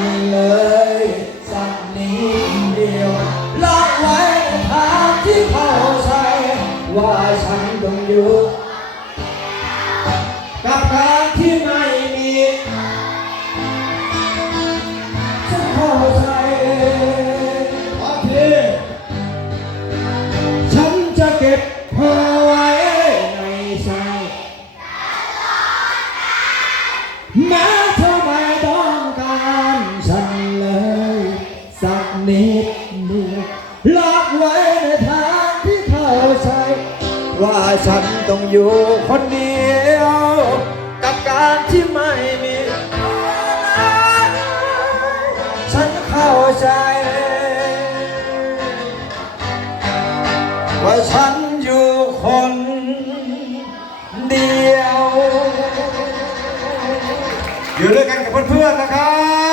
ไม่เลยสักนิดเดียวละไว้ทาที่เข้าใจว่าฉันต้อยู่กับการที่ไม่มีฉันเข้าใจโอเคฉันจะเก็บเธอไว้ในใจม้ นิดเดียล็อกไว้ในทางที่เข้าใจว่าฉันต้องอยู่คนเดียว กับการที่ไม่มีฉันเข้าใจ ว่าฉันอยู่คนเดียว อยู่ด้วยกันกับเพื่อนๆนะครับ